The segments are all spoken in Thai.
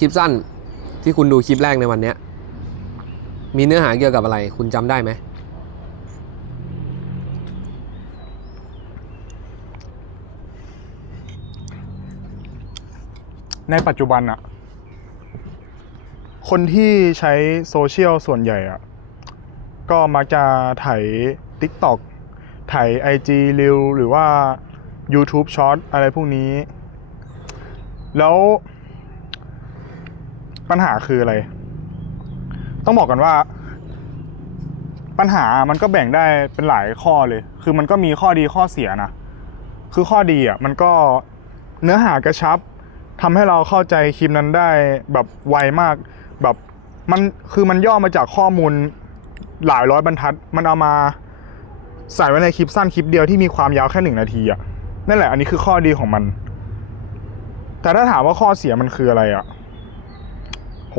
คลิปสั้นที่คุณดูคลิปแรกในวันเนี้ยมีเนื้อหาเกี่ยวกับอะไร คุณจำได้ไหมในปัจจุบันอะคนที่ใช้โซเชียลส่วนใหญ่อะก็มักจะไถ TikTok ไถ IG r e e l หรือว่า YouTube Short อะไรพวกนี้ แล้ว ปัญหาคืออะไร ต้องบอกกันว่า ปัญหามันก็แบ่งได้เป็นหลายข้อเลย คือมันก็มีข้อดีข้อเสียนะ คือข้อดีอะมันก็เนื้อหากระชับทำให้เราเข้าใจคลิปนั้นได้แบบไวมาก แบบมันคือมันย่อมาจากข้อมูลหลายร้อยบรรทัด มันเอามาใส่ไว้ในคลิปสั้นคลิปเดียวที่มีความยาวแค่หนึ่งนาทีอะนั่นแหละอันนี้คือข้อดีของมัน แต่ถ้าถามว่าข้อเสียมันคืออะไรอะ โห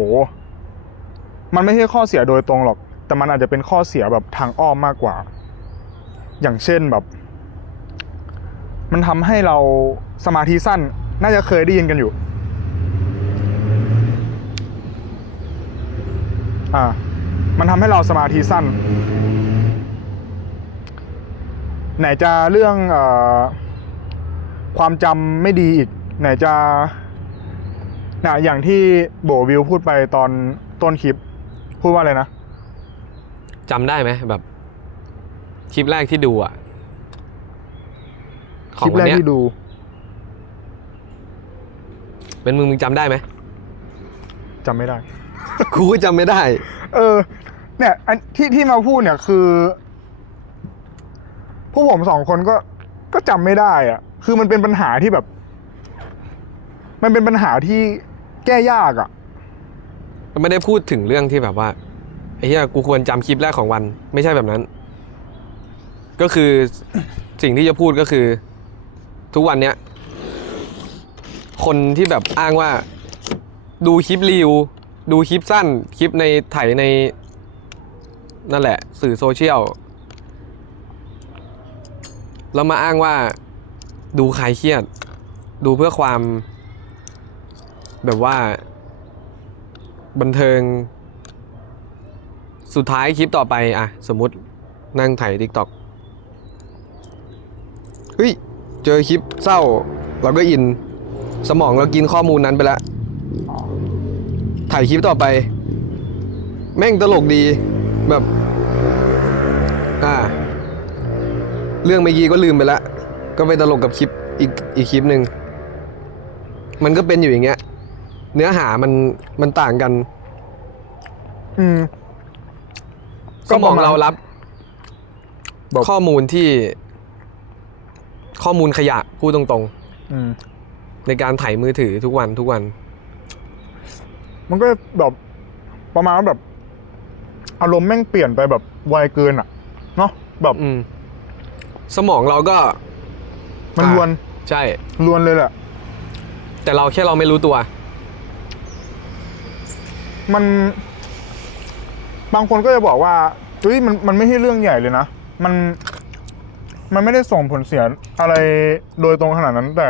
มันไม่ใช่ข้อเสียโดยตรงหรอก แต่มันอาจจะเป็นข้อเสียแบบทางอ้อมมากกว่า อย่างเช่นแบบ มันทำให้เราสมาธิสั้น น่าจะเคยได้ยินกันอยู่ อ่า มันทำให้เราสมาธิสั้น ไหนจะเรื่องออความจำไม่ดีอีก ไหนจะ นะอย่างที่โบวิวพูดไปตอนต้นคลิป พูดว่าอะไรนะจำได้ไหมแบบ คลิปแรกที่ดูอะ ขคองลิปวันแรกเนี้ยที่ดู เป็นมึงมึงจำได้ไหม จำไม่ได้ กูก็จำไม่ได้ เออ เนี่ยอันที่ที่มาพูดเนี่ยคือพวกผมสองคนก็ก็จำไม่ได้อะคือมันเป็นปัญหาที่แบบ มันเป็นปัญหาที่ แก้ยากอะไม่ได้พูดถึงเรื่องที่แบบว่าไอ้เหี้ยกูควรจำคลิปแรกของวัน ไม่ใช่แบบนั้น ก็คือ สิ่งที่จะพูดก็คือ ทุกวันเนี้ย คนที่แบบอ้างว่า ดูคลิปรีวดูคลิปสั้น คลิปในถ่ายใน นั่นแหละ สื่อโซเชียลแล้วมาอ้างว่า ดูคลายเครียด ดูเพื่อความ แบบว่า บันเทิง สุดท้ายคลิปต่อไปอะสมมตินั่งถ่ายทิกตอกเฮ้ย เจอคลิปเศร้า เราก็อิน สมองเรากินข้อมูลนั้นไปแล้ว ถ่ายคลิปต่อไป แม่งตลกดีแบบ อ่า เรื่องเมื่อกี้ก็ลืมไปแล้ว ก็ไปตลกกับคลิปอีกอีกคลิปหนึ่งมันก็เป็นอยู่อย่างเงี้ย เนื้อหามันมันต่างกัน อืม ก็มองประมาณเรารับแบบข้อมูลที่ ข้อมูลขยะพูดตรงอืม ๆ ในการถ่ายมือถือทุกวันทุกวัน มันก็แบบประมาณว่าแบบ อารมณ์แม่งเปลี่ยนไปแบบไวเกินอะเนาะแบบอืม สมองเราก็ มันอ่า รวนใช่ รวนเลยแหละแต่เราแค่เราไม่รู้ตัว มันบางคนก็จะบอกว่าเฮ้ยมันมันไม่ใช่เรื่องใหญ่เลยนะ มันมันไม่ได้ส่งผลเสียอะไรโดยตรงขนาดนั้น แต่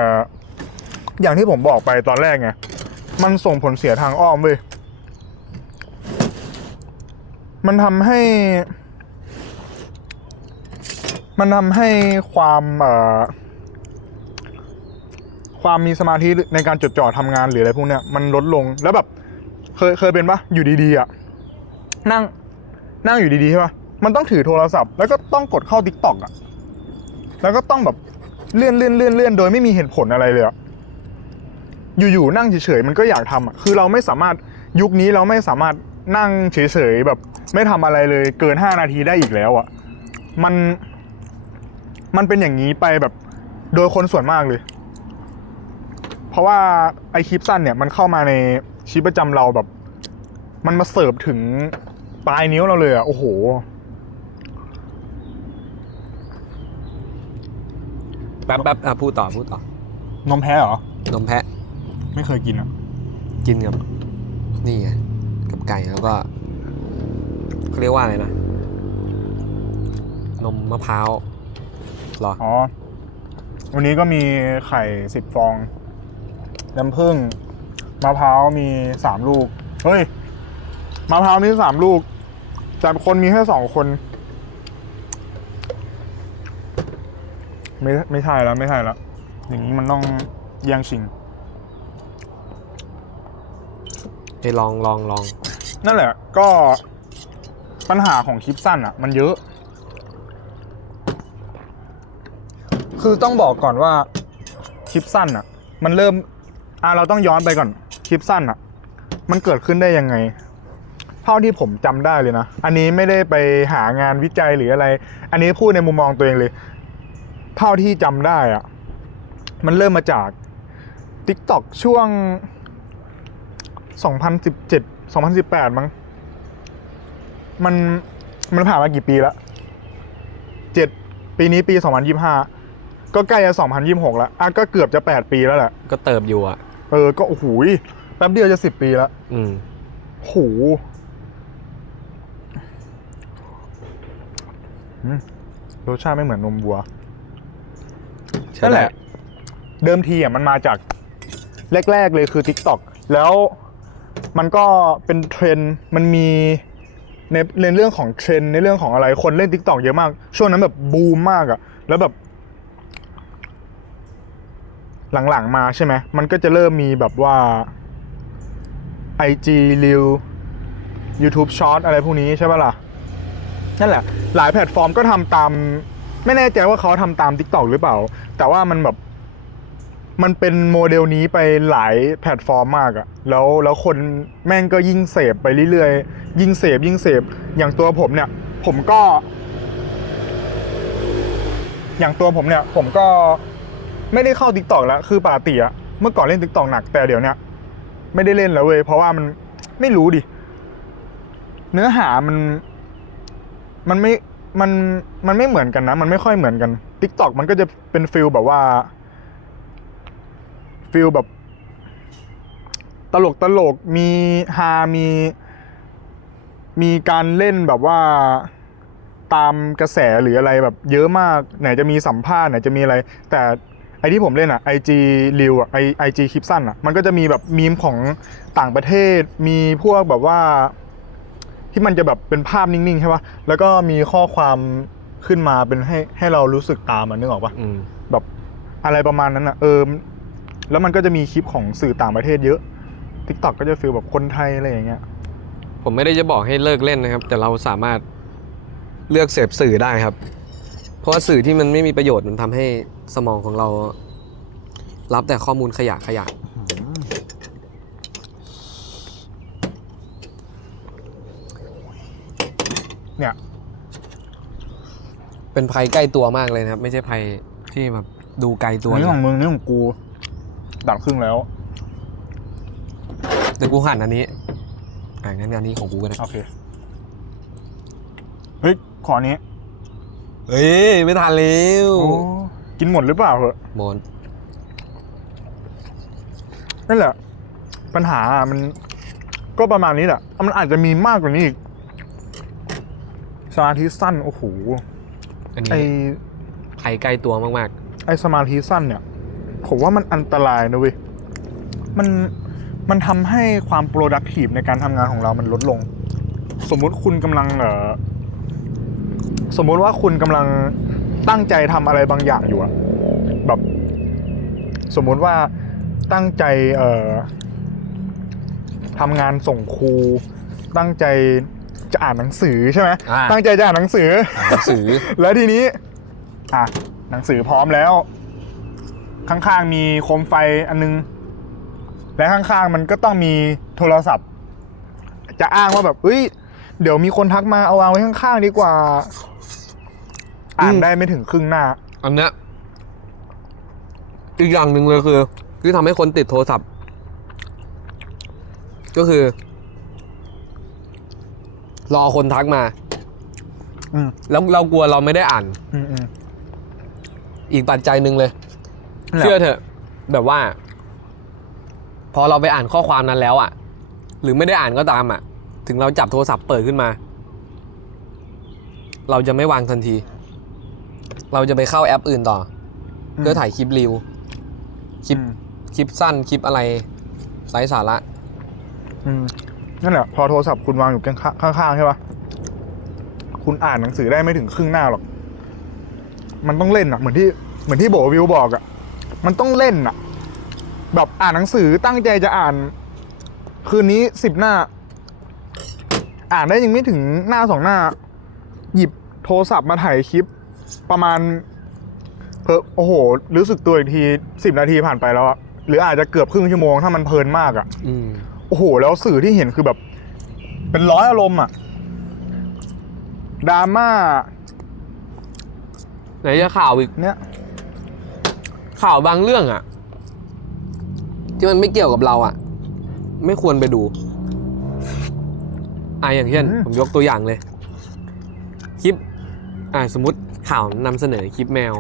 อย่างที่ผมบอกไปตอนแรกไงมันส่งผลเสียทางอ้อมเว้ยมันทำให้ มันทำให้ความเอ่อความมีสมาธิในการจดจ่อทำงานหรืออะไรพวกเนี้ยมันลดลงแล้วแบบ เคยเคยเป็นปะอยู่ดีๆอะนั่ง นั่งอยู่ดีๆใช่ปะมันต้องถือโทรศัพท์ แล้วก็ต้องกดเข้าทิกตอกอะ แล้วก็ต้องแบบเลื่อนเลื่อนเลื่อนเลื่อนโดยไม่มีเหตุผลอะไรเลยอะอยู่ๆนั่งเฉยๆมันก็อยากทำอะคือเราไม่สามารถยุคนี้เราไม่สามารถนั่งเฉยๆแบบ ไม่ทำอะไรเลยเกินห้านาทีได้อีกแล้วอะ มันมันเป็นอย่างนี้ไปแบบโดยคนส่วนมากเลย เพราะว่าไอคลิปสั้นเนี่ยมันเข้ามาใน ชีวิตประจำเราแบบ มันมาเสิร์ฟถึงปลายนิ้วเราเลยอะโอ้โห แป๊บแป๊บอะพูดต่อพูดต่อนมแพ้เหรอ นมแพะไม่เคยกินอะกินกับนี่ไงกับไก่แล้วก็เขาเรียกว่าอะไรนะ นมมะพร้าวเหรอ อ๋อ วันนี้ก็มีไข่สิบฟองน้ำผึ้ง มะพร้าวมีสามลูก เฮ้ย มะพร้าวมีสามลูก แต่คนมีแค่สองคน ไม่ไม่ใช่แล้วไม่ใช่แล้ว อย่างนี้มันต้องแย่งชิง ไปลองลองลองนั่นแหละ ก็ปัญหาของคลิปสั้นอะ มันเยอะ คือต้องบอกก่อนว่าคลิปสั้นอะ มันเริ่ม อะเราต้องย้อนไปก่อนค ลิปสั้นอะมันเกิดขึ้นได้ยังไง เท่าที่ผมจำได้เลยนะ อันนี้ไม่ได้ไปหางานวิจัยหรืออะไร อันนี้พูดในมุมมองตัวเองเลย เท่าที่จำได้อะมันเริ่มมาจาก TikTok ช่วง 2017 2018 มั้ง มันมันผ่านมากี่ปีแล้วเจ็ดปีนี้ปี 2025 ก็ใกล้จะ2026แล้วอะก็เกือบจะ 8 ปีแล้วแหละ ก็เติบอยู่อะ เออ ก็โอ้โหยแป๊บเดียวจะ10ปีแล้วอืมโหอืมรสชาติไม่เหมือนนมวัวนั่นแหละ เดิมทีอะมันมาจากแรก ๆ เลยคือ TikTok แล้วมันก็เป็นเทรนด์มันมีในในเรื่องของเทรนด์ในเรื่องของอะไรคนเล่น TikTok เยอะมาก ช่วงนั้นแบบบูมมากอะแล้วแบบ หลังๆมาใช่ไหมมันก็จะเริ่มมีแบบว่า IG Reel YouTube Short อะไรพวกนี้ใช่ปะล่ะ นั่นแหละ หลายแพลตฟอร์มก็ทำตาม ไม่แน่ใจว่าเขาทำตาม TikTok หรือเปล่า แต่ว่ามันแบบมันเป็นโมเดลนี้ไปหลายแพลตฟอร์มมากอะแล้วแล้วคนแม่งก็ยิ่งเสพไปเรื่อยๆ ยิ่งเสพยิ่งเสพ อย่างตัวผมเนี่ย ผมก็ อย่างตัวผมเนี่ย ผมก็ไม่ได้เข้า t ิ k t o k แล้ว คือปกติอะเมื่อก่อนเล่น t ิ k t o k หนักแต่เดี๋ยวเนี้ย ไม่ได้เล่นแล้วเว้ยเพราะว่ามันไม่รู้ดิ เนื้อหามัน มันไม่มันมันไม่เหมือนกันนะ มันไม่ค่อยเหมือนกัน t ิ k t o k มันก็จะเป็นฟิลแบบว่าฟิลแบบ ตลกตลกมีฮามี มีการเล่นแบบว่าตามกระแสหรืออะไรแบบ เยอะมาก ไหนจะมีสัมภาษณ์ไหนจะมีอะไร แต่ ไอที่ผมเล่นอะ IG รีวอะไอไอจีคลิปสั้นอะมันก็จะมีแบบมีมของต่างประเทศ มีพวกแบบว่า ที่มันจะแบบเป็นภาพนิ่งๆใช่ปะแล้วก็มีข้อความขึ้นมาเป็นให้ให้เรารู้สึกตามมันนึกออกปะอืมแบบอะไรประมาณนั้นอะเออแล้วมันก็จะมีคลิปของสื่อต่างประเทศเยอะทิกตอกก็จะฟีลแบบคนไทยอะไรอย่างเงี้ย ผมไม่ได้จะบอกให้เลิกเล่นนะครับ แต่เราสามารถเลือกเสพสื่อได้ครับ เพราะว่าสื่อที่มันไม่มีประโยชน์มันทำให้ สมองของเรา รับแต่ข้อมูลขยะขยะเนี่ย เป็นภัยใกล้ตัวมากเลยนะครับ ไม่ใช่ภัยที่แบบดูไกลตัวนี่ของมึงนี่ของกู ดับครึ่งแล้วแต่กูหันอันนี้อ่างั้นอันนี้ของกูก็ได้โอเคเฮ้ยขออันนี้เฮ้ย ไม่ทันแล้วโอ้ กินหมดหรือเปล่าเหอะมอนนั่นแหละ ปัญหาอะมัน ก็ประมาณนี้แหละ มันอาจจะมีมากกว่านี้อีกสมาธิสั้นโอ้โหอันนี้ไอภัยใกล้ตัวมากไอสมาธิสั้นเนี่ย ผมว่ามันอันตรายนะเว้ยมันมันทำให้ความ productive ในการทำงานของเรามันลดลง สมมุติคุณกำลังเออสมมุติว่าคุณกำลัง ตั้งใจทำอะไรบางอย่างอยู่อะแบบ สมมุติว่าตั้งใจเอ่อทำงานส่งครูตั้งใจจะอ่านหนังสือใช่ไหมอ่าตั้งใจจะอ่านหนังสือๆอ่านหนังสือ แล้วทีนี้อะหนังสือพร้อมแล้ว ข้างๆมีโคมไฟอันนึง และข้างๆมันก็ต้องมีโทรศัพท์ จะอ้างว่าแบบเอ้ยเดี๋ยวมีคนทักมาเอาวางไว้ข้างๆดีกว่า อ่านอืมได้ไม่ถึงครึ่งหน้า อันเนี้ยอีกอย่างหนึ่งเลยคือ ที่ทำให้คนติดโทรศัพท์ ก็คือ รอคนทักมา อืม แล้วเรากลัวเราไม่ได้อ่าน อืมอืมอีกปัจจัยหนึ่งเลยนั่นแหละเชื่อเถอะ แบบว่า พอเราไปอ่านข้อความนั้นแล้วอะ หรือไม่ได้อ่านก็ตามอะ ถึงเราจับโทรศัพท์เปิดขึ้นมา เราจะไม่วางทันที เราจะไปเข้าแอปอื่นต่อเพื่อถ่ายคลิปรีวคลิป อืมคลิปสั้นคลิปอะไรไร้สาระ อืมนั่นแหละพอโทรศัพท์คุณวางอยู่ข้างๆข้างๆใช่ปะคุณอ่านหนังสือได้ไม่ถึงครึ่งหน้าหรอก มันต้องเล่นอะเหมือนที่เหมือนที่โบวิวบอกอะมันต้องเล่นอะแบบอ่านหนังสือตั้งใจจะอ่าน คืนนี้สิบหน้า อ่านได้ยังไม่ถึงหน้าสองหน้า หยิบโทรศัพท์มาถ่ายคลิป ประมาณเพอโอ้โห รู้สึกตัวอีกทีสิบนาทีผ่านไปแล้วอะหรืออาจจะเกือบครึ่งชั่วโมงถ้ามันเพลินมากอะอืมโอ้โห แล้วสื่อที่เห็นคือแบบ เป็นร้อยอารมณ์อะดราม่าไหนจะข่าวอีกเนี้ยข่าวบางเรื่องอะที่มันไม่เกี่ยวกับเราอะไม่ควรไปดูอะอย่างเช่นผมยกตัวอย่างเลย คลิป อ่าสมมติ ข่าวนำเสนอคลิปแมว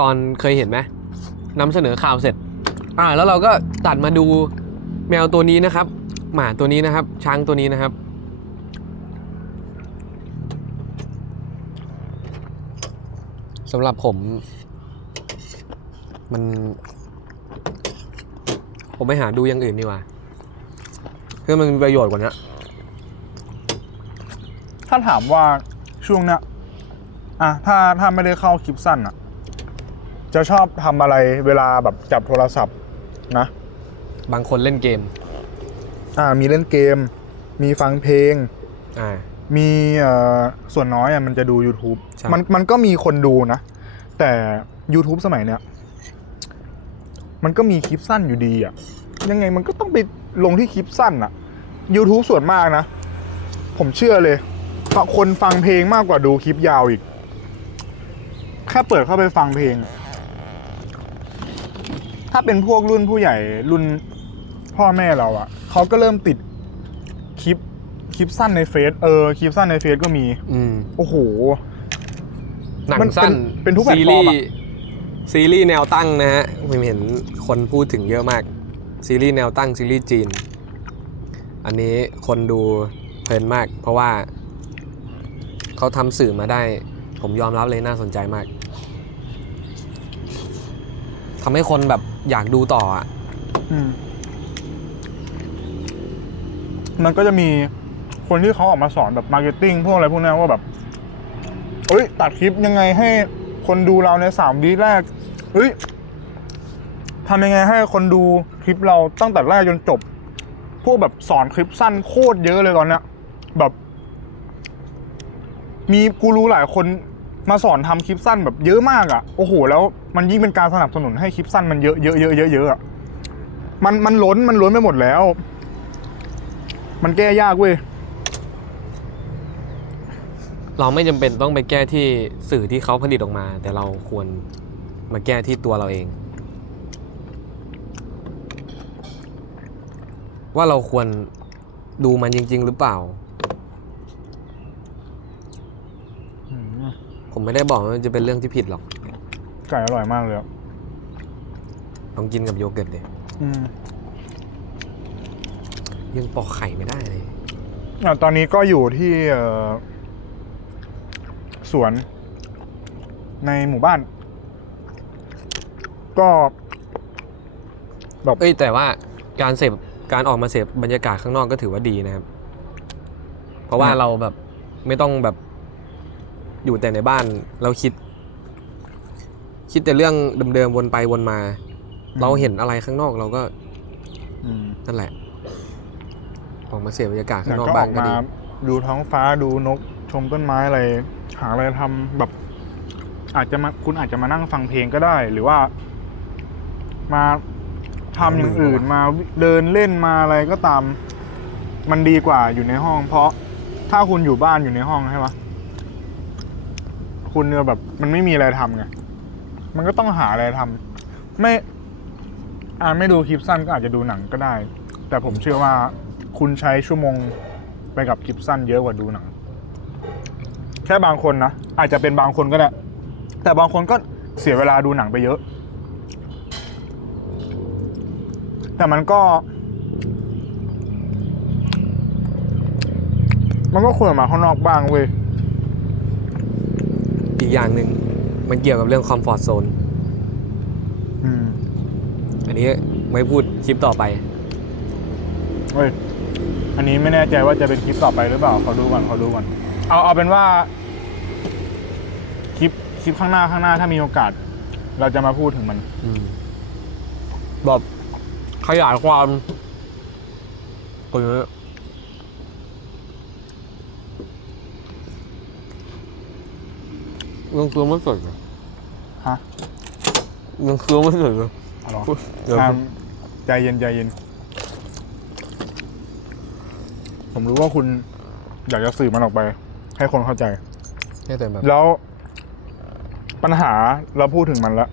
ตอนเคยเห็นไหมนำเสนอข่าวเสร็จ อ่า แล้วเราก็ตัดมาดูแมวตัวนี้นะครับ หมาตัวนี้นะครับ ช้างตัวนี้นะครับ สำหรับผม มัน ผมไปหาดูอย่างอื่นดีกว่าเพื่อมันมีประโยชน์กว่านี้ถ้าถามว่า ช่วงเนี้ยอะถ้าถ้าไม่ได้เข้าคลิปสั้นอะจะชอบทำอะไรเวลาแบบจับโทรศัพท์นะ บางคนเล่นเกม อ่ามีเล่นเกม มีฟังเพลง อ่า มีเอ่อส่วนน้อยอะมันจะดู YouTube ใช่ มันมันก็มีคนดูนะ แต่ YouTube สมัยเนี้ยมันก็มีคลิปสั้นอยู่ดีอะ ยังไงมันก็ต้องไปลงที่คลิปสั้นอะ YouTube ส่วนมากนะ ผมเชื่อเลยฟัง คนฟังเพลงมากกว่าดูคลิปยาวอีก แค่เปิดเข้าไปฟังเพลง ถ้าเป็นพวกรุ่นผู้ใหญ่รุ่นพ่อแม่เราอะเขาก็เริ่มติดคลิปคลิปสั้นในเฟซเออคลิปสั้นในเฟซก็มี อืมโอ้โห หนังมันเป็นสั้นเป็นทุกแพลซีตฟอร์รีมอะส์ซีรีส์แนวตั้งนะฮะผมเห็นคนพูดถึงเยอะมาก ซีรีส์แนวตั้งซีรีส์จีน อันนี้คนดูเพลินมาก เพราะว่า เขาทำสื่อมาได้ ผมยอมรับเลยน่าสนใจมากทำให้คนแบบอยากดูต่ออะมมันก็จะมีคนที่เขาออกมาสอนแบบมาร์เก็ตติ้งพวกอะไรพวกนี้ว่าแบบเอ้ย ตัดคลิปยังไงให้คนดูเราในสามวิแรกเฮ้ยทำยังไงให้คนดูคลิปเราตั้งแต่แรกจนจบ พวกแบบสอนคลิปสั้นโคตรเยอะเลยตอนเนี้ยแบบ มีกูรู้หลายคนมาสอนทำคลิปสั้นแบบเยอะมากอะ่ะโอ้โห แล้วมันยิ่งเป็นการสนับสนุนให้คลิปสั้นมันเยอะเยอะเยอะเยอะเยอะอะมันมันล้นมันล้นไปหมดแล้ว มันแก้ยากเว้ยเราไม่จำเป็นต้องไปแก้ที่สื่อที่เขาผลิตออกมา แต่เราควรมาแก้ที่ตัวเราเอง ว่าเราควรดูมันจริง ๆ หรือเปล่า ผมไม่ได้บอกว่ามันจะเป็นเรื่องที่ผิดหรอกไก่อร่อยมากเลยอะลองกินกับโยเกิร์ตเลยอืมยังปอกไข่ไม่ได้เลย อะตอนนี้ก็อยู่ที่เอ่อสวน ในหมู่บ้าน ก็แบบเอ้ยแต่ว่าการเสพการออกมาเสพบรรยากาศข้างนอกก็ถือว่าดีนะครับ เพราะว่าเราแบบไม่ต้องแบบ อยู่แต่ในบ้านเราคิด คิดแต่เรื่องเดิมๆวนไปวนมา เราเห็นอะไรข้างนอกเราก็อืมนั่นแหละออกมาเสพบรรยากาศอข้างย่างนอกก็อบ้าอนกก็มาดีดูท้องฟ้าดูนกชมต้นไม้อะไร หาอะไรทำแบบ อาจจะมาคุณอาจจะมานั่งฟังเพลงก็ได้ หรือว่า มาทำอย่างอื่นมาเดินเล่นมาอะไรก็ตาม มันดีกว่าอยู่ในห้อง เพราะถ้าคุณอยู่บ้านอยู่ในห้องใช่ปะ คุณเนี่ยแบบมันไม่มีอะไรทำไง มันก็ต้องหาอะไรทำไม่อ่าไม่ดูคลิปสั้นก็อาจจะดูหนังก็ได้ แต่ผมเชื่อว่าคุณใช้ชั่วโมงไปกับคลิปสั้นเยอะกว่าดูหนัง แค่บางคนนะ อาจจะเป็นบางคนก็ได้ แต่บางคนก็เสียเวลาดูหนังไปเยอะ แต่มันก็ มันก็ควรมาข้างนอกบ้างเว้ย อีกอย่างหนึ่งมันเกี่ยวกับเรื่องคอมฟอร์ z โซนอืมอันนี้ไม่พูดคลิปต่อไปเฮ้ยอันนี้ไม่แน่ใจว่าจะเป็นคลิปต่อไปหรือเปล่าขอดูก่อนขอดูก่อนเอาเอาเป็นว่า คลิปคลิปข้างหน้าข้างหน้าถ้ามีโอกาส เราจะมาพูดถึงมันอืมแบบขยายความคนนี้ยั งคือไม่เสร็จเลยฮะยังคือไม่เสร็จเลยเอาเหรอเดี๋ยว ตามใจเย็นใจเย็น ผมรู้ว่าคุณอยากจะสื่อมันออกไป ให้คนเข้าใจให้แต่แบบแล้ว ปัญหาเราพูดถึงมันแล้ว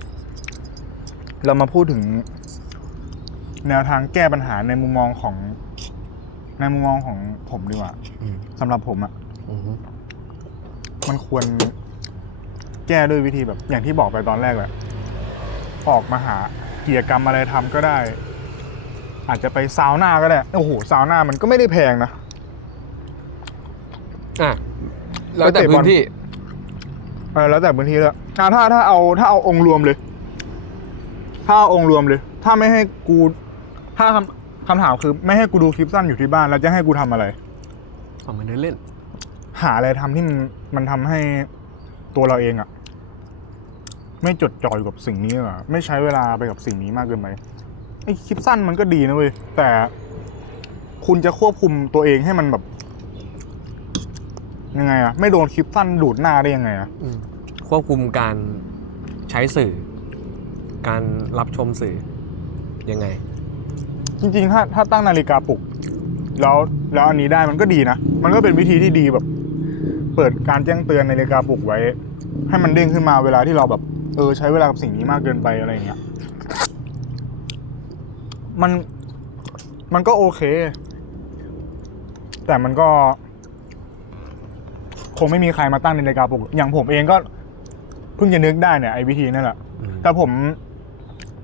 เรามาพูดถึง แนวทางแก้ปัญหาในมุมมองของ ในมุมมองของผมดีกว่าอืมสำหรับผมอะ อือฮึมันควรแก้ด้วยวิธีแบบอย่างที่บอกไปตอนแรกแหละออกมาหากิจกรรมอะไรทำก็ได้ อาจจะไปซาวน่าก็ได้โอ้โหซาวน่ามันก็ไม่ได้แพงนะอะแล้วแต่ไปเตะบอลพื้นที่เออแล้วแต่พื้นที่แล้วอะถ้าถ้าเอาถ้าเอาองค์รวมเลย ถ้าเอาองค์รวมเลย ถ้าไม่ให้กู ถ้าคำคำถามคือไม่ให้กูดูคลิปสั้นอยู่ที่บ้าน แล้วจะให้กูทำอะไรออกมาเดินเล่น หาอะไรทำที่มันมันทำให้ตัวเราเองอะ ไม่จดจ่ออยู่กับสิ่งนี้อะไม่ใช้เวลาไปกับสิ่งนี้มากเกินไปไอ้คลิปสั้นมันก็ดีนะเว้ยแต่คุณจะควบคุมตัวเองให้มันแบบ ยังไงอะไม่โดนคลิปสั้นดูดหน้าได้ยังไงอะอืมควบคุมการใช้สื่อ การรับชมสื่อยังไง จริงๆ ถ้าถ้าตั้งนาฬิกาปลุก แล้วแล้วอันนี้ได้มันก็ดีนะ มันก็เป็นวิธีที่ดีแบบ เปิดการแจ้งเตือนนาฬิกาปลุกไว้ ให้มันเด้งขึ้นมาเวลาที่เราแบบ เออใช้เวลากับสิ่งนี้มากเกินไปอะไรอย่างเงี้ย มัน มันก็โอเค แต่มันก็ คงไม่มีใครมาตั้งนาฬิกาปลุกอย่างผมเองก็เพิ่งจะนึกได้เนี่ยไอ้วิธีนั่นแหละอืมแต่ผม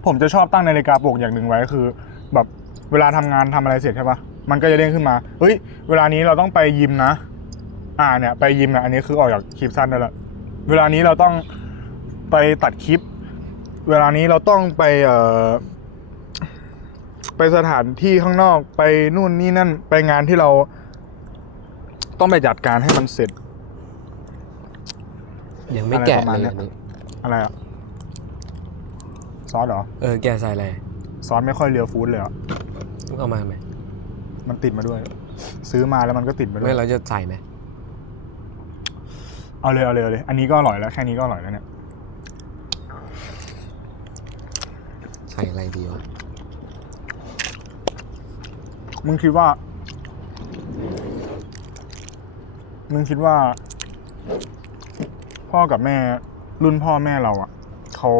ผมจะชอบตั้งนาฬิกาปลุกอย่างหนึ่งไว้คือ แบบเวลาทำงานทำอะไรเสร็จใช่ปะมันก็จะเด้งขึ้นมา เฮ้ย เวลานี้เราต้องไปยิมนะ อ่าเนี่ย ไปยิมนะอันนี้คือออกจากคลิปสั้นได้แล้วเวลานี้เราต้อง ไปตัดคลิป เวลานี้เราต้องไปเอ่อไปสถานที่ข้างนอกไปนู่นนี่นั่นไปงานที่เรา ต้องไปจัดการให้มันเสร็จ ยังไม่อะไรแกะประมาณเลยเนี้ยอันนี้อะไรอะซอสเหรอเออแกะใส่อะไรซอสไม่ค่อยเรียวฟู้ดเลยอะต้องเอามาไหมมันติดมาด้วย ซื้อมาแล้วมันก็ติดมาด้วไม่ยเราจะใส่ไหมเอาเลยเอาเลยเอาเลยอันนี้ก็อร่อยแล้วแค่นี้ก็อร่อยแล้วเนี่ย ส่อะไรดีวะมึงคิดว่า มึงคิดว่า พ่อกับแม่ รุ่นพ่อแม่เราอะเขา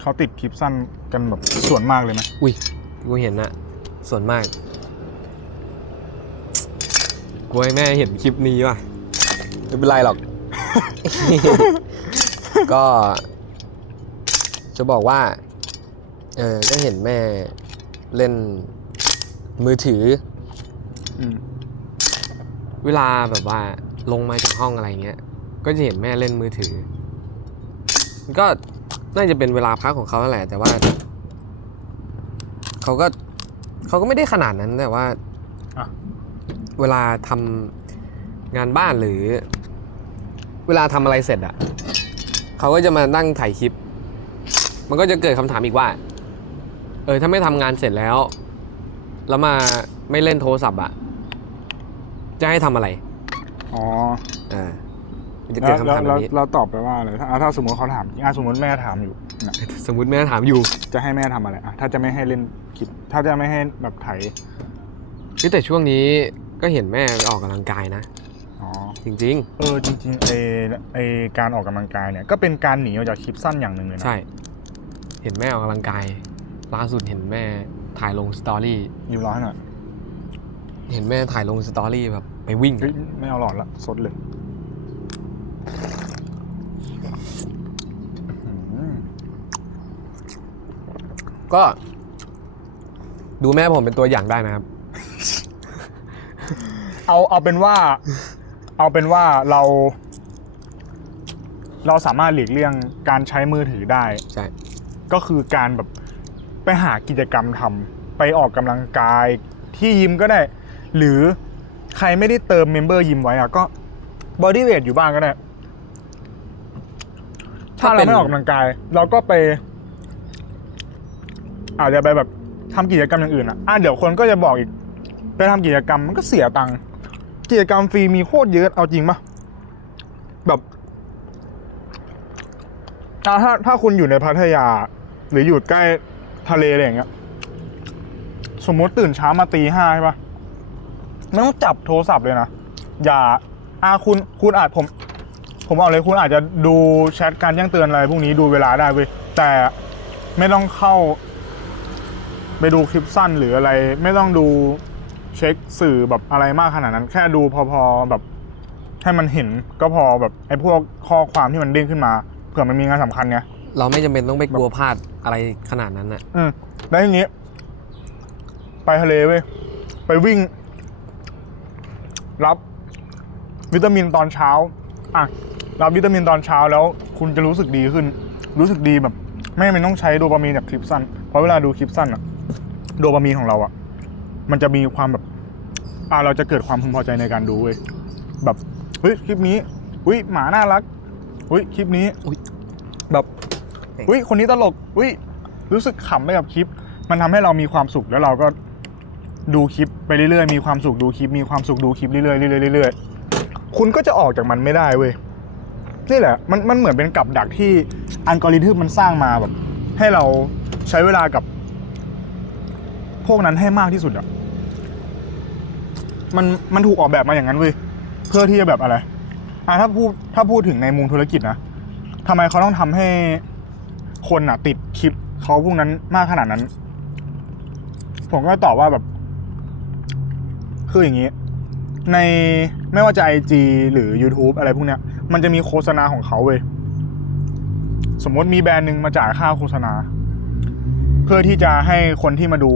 เขาติดคลิปสั้นกันแบบส่วนมากเลยไหมอุ้ยกูเห็นนะส่วนมากกูให้แม่เห็นคลิปนี้ว่ะไม่เป็นไรหรอก ก็ จะบอกว่า เออก็เห็นแม่เล่นมือถืออืมเวลาแบบว่า ลงมาจากห้องอะไรเงี้ย ก็จะเห็นแม่เล่นมือถือ ก็น่าจะเป็นเวลาพักของเขาแหละ แต่ว่าเขาก็เขาก็ไม่ได้ขนาดนั้นแต่ว่าอะเวลาทำงานบ้านหรือ เวลาทำอะไรเสร็จอะเขาก็จะมานั่งถ่ายคลิป มันก็จะเกิดคำถามอีกว่า เออถ้าไม่ทำงานเสร็จแล้ว แล้วมาไม่เล่นโทรศัพท์อะจะให้ทำอะไร อ๋ออ่ามันจะแล้เกิวดคำแล้วถามแบแล้วบนี้เราตอบไปว่าอะไรถ้าถ้าสมมติเขาถามอะสมมติแม่ถามอยู่เนี่ยสมมติแม่ถามอยู่ จะให้แม่ทำอะไรอะถ้าจะไม่ให้เล่นคลิป ถ้าจะไม่ให้แบบไถเฮ้ยแต่ช่วงนี้ก็เห็นแม่ไปออกกำลังกายนะอ๋อจริงเออจริงๆไอไอการออกกำลังกายเนี่ยก็เป็นการหนีออกจากคลิปสั้นอย่างหนึ่งเลยๆนะใช่ เห็นแม่ออกกำลังกาย ล่าสุดเห็นแม่ถ่ายลงสตอรี่ ยิ้มร้อยหน่อยเห็นแม่ถ่ายลงสตอรี่แบบไปวิ่งเฮ้ยไม่เอาหลอดละสดเลยอื้อหือก็ ดูแม่ผมเป็นตัวอย่างได้นะครับ เอาเอาเป็นว่า เอาเป็นว่าเรา เราสามารถหลีกเลี่ยงการใช้มือถือได้ ใช่ ก็คือการแบบไปหากิจกรรมทำไปออกกำลังกายที่ยิมก็ได้ หรือใครไม่ได้เติมเมมเบอร์ยิมไว้อะก็บอดี้เวทอยู่บ้านก็ได้ ถ้าเราไม่ออกกำลังกาย เราก็ไป อาจจะไปแบบทำกิจกรรมอย่างอื่นอะอะเดี๋ยวคนก็จะบอกอีก ไปทำกิจกรรมมันก็เสียตังค์กิจกรรมฟรีมีโคตรเยอะเอาจริงปะแบบถ้าถ้าคุณอยู่ในพัทยา หรืออยู่ใกล้ทะเลอะไรอย่างเงี้ยสมมติตื่นเช้ามาตีห้าใช่ปะไม่ต้องจับโทรศัพท์เลยนะ อย่าอะคุณคุณอาจผม ผมบอกเลยคุณอาจจะดูแชทการแจ้งเตือนอะไรพวกนี้ดูเวลาได้เว้ยแต่ไม่ต้องเข้า ไปดูคลิปสั้นหรืออะไร ไม่ต้องดูเช็คสื่อแบบอะไรมากขนาดนั้น แค่ดูพอๆแบบให้มันเห็นก็พอแบบไอ้พวกข้อความที่มันเด้งขึ้นมาเผื่อมันมีงานสำคัญไงเราไม่จำเป็นต้องไปกลัวพลาด อะไรขนาดนั้นน่ะอืมแล้วทีนี้ ไปทะเลเว้ย ไปวิ่ง รับวิตามินตอนเช้า อะ รับวิตามินตอนเช้าแล้ว คุณจะรู้สึกดีขึ้น รู้สึกดีแบบ ไม่จำเป็นต้องใช้โดปามีนจากคลิปสั้น เพราะเวลาดูคลิปสั้นอะโดปามีนของเราอะมันจะมีความแบบ อ่าเราจะเกิดความพึงพอใจในการดูเว้ย แบบ เฮ้ย คลิปนี้ อุ้ยหมาน่ารัก อุ้ย คลิปนี้ อุ๊ยแบบ อุ้ยคนนี้ตลกอุ้ยรู้สึกขำไปกับคลิป มันทำให้เรามีความสุขแล้วเราก็ดูคลิปไปเรื่อยๆมีความสุขดูคลิปมีความสุขดูคลิปเรื่อยๆเรื่อยๆเรื่อยๆคุณก็จะออกจากมันไม่ได้เว้ยนี่แหละมันมันเหมือนเป็นกับดักที่อัลกอริทึมมันสร้างมาแบบ ให้เราใช้เวลากับ พวกนั้นให้มากที่สุดอะมันมันถูกออกแบบมาอย่างนั้นเว้ยเพื่อที่จะแบบอะไรอะถ้าพูดถ้าพูดถึงในมุมธุรกิจนะทำไมเขาต้องทำให้ คนอะติดคลิปเขาพวกนั้นมากขนาดนั้น ผมก็ตอบว่าแบบ คืออย่างนี้ ในไม่ว่าจะ IG หรือ YouTube อะไรพวกเนี้ย มันจะมีโฆษณาของเขาเว้ยสมมติมีแบรนด์หนึ่งมาจ่ายค่าโฆษณา เพื่อที่จะให้คนที่มาดู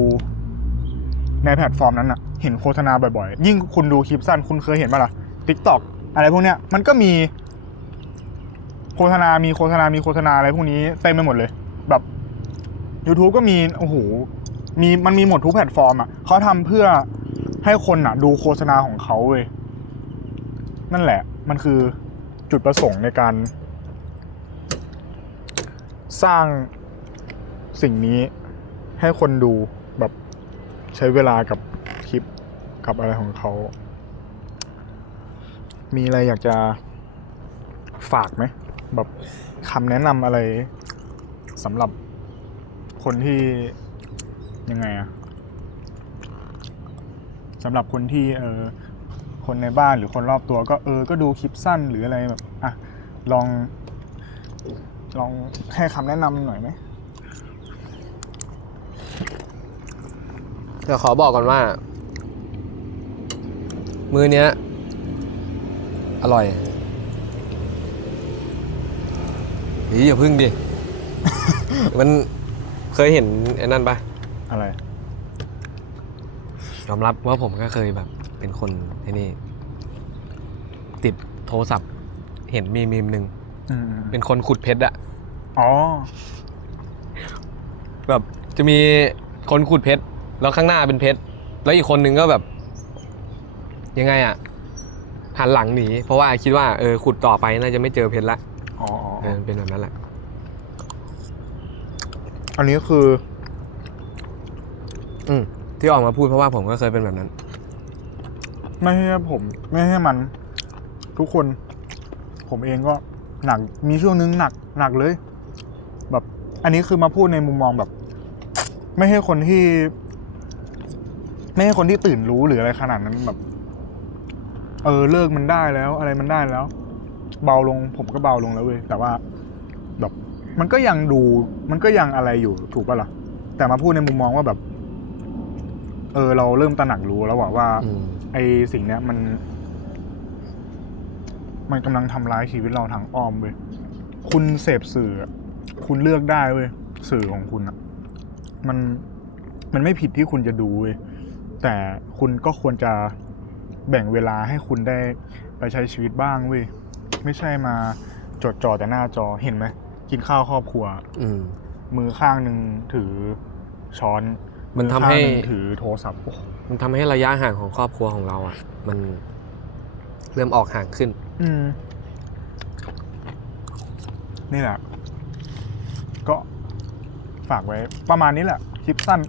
ในแพลตฟอร์มนั้นอะเห็นโฆษณาบ่อยๆ ยิ่งคุณดูคลิปสั้นคุณเคยเห็นปะล่ะ TikTok อะไรพวกเนี้ย มันก็มี ฆษณา มีโฆษณา มีโฆษณาอะไรพวกนี้เต็มไปหมดเลย แบบ YouTube ก็มี โอ้โห มี มันมีหมดทุกแพลตฟอร์มอะเขาทำเพื่อให้คนอะ ดูโฆษณาของเขาเว้ย นั่นแหละ มันคือจุดประสงค์ในการ สร้างสิ่งนี้ให้คนดูแบบใช้เวลากับคลิปกับอะไรของเขา มีอะไรอยากจะฝากไหม แบบคำแนะนำอะไรสำหรับคนที่ยังไงอะสำหรับคนที่เออคนในบ้านหรือคนรอบตัวก็เออ ก็ดูคลิปสั้นหรืออะไรแบบอะลอง ลองให้คำแนะนำหน่อยไหมเดี๋ยวขอบอกก่อนว่า มือเนี้ย อร่อย เฮ้ยอย่าพึ่งดิ มันเคยเห็นไอ้นั่นปะอะไร ยอมรับว่าผมก็เคยแบบ เป็นคนที่นี่ ติดโทรศัพท์ เห็นมีมีมหนึ่งอืมเป็นคนขุดเพชรอะอ๋อ แบบจะมีคนขุดเพชรแล้วข้างหน้าเป็นเพชรแล้วอีกคนนึงก็แบบ ยังไงอะหันหลังหนีเพราะว่าคิดว่าเออขุดต่อไปน่าจะไม่เจอเพชรละ อ๋ออ๋อเออ๋ออเป็นแบบนั้นแหละ อันนี้คือ อืมที่ออกมาพูดเพราะว่าผมก็เคยเป็นแบบนั้น ไม่ใช่ผม ไม่ใช่มัน ทุกคน ผมเองก็หนัก มีช่วงนึงหนัก หนักเลย แบบ อันนี้คือมาพูดในมุมมองแบบ ไม่ใช่คนที่ ไม่ใช่คนที่ตื่นรู้หรืออะไรขนาดนั้นแบบ เออเลิกมันได้แล้ว อะไรมันได้แล้ว เบาลง ผมก็เบาลงแล้วเว้ยแต่ว่าแบบมันก็ยังดู มันก็ยังอะไรอยู่ถูกปะล่ะ แต่มาพูดในมุมมองว่าแบบ เออ เราเริ่มตระหนักรู้แล้วว่าว่าอืมไอสิ่งเนี้ยมัน มันกำลังทำร้ายชีวิตเราทางอ้อมเว้ยคุณเสพสื่ออะคุณเลือกได้เว้ยสื่อของคุณอะมันมันไม่ผิดที่คุณจะดูเว้ยแต่คุณก็ควรจะแบ่งเวลาให้คุณได้ไปใช้ชีวิตบ้างเว้ย ไม่ใช่มาจดจ่อแต่หน้าจอเห็นไหมกินข้าวครอบครัว อืม มือข้างหนึ่งถือช้อนมันทำให้ข้างนึ่งถือโทรศัพท์โอ้โหมันทำให้ระยะห่างของครอบครัวของเราอะ มันเริ่มออกห่างขึ้น อืม นี่แหละ ก็ฝากไว้ ประมาณนี้แหละ คลิปสั้น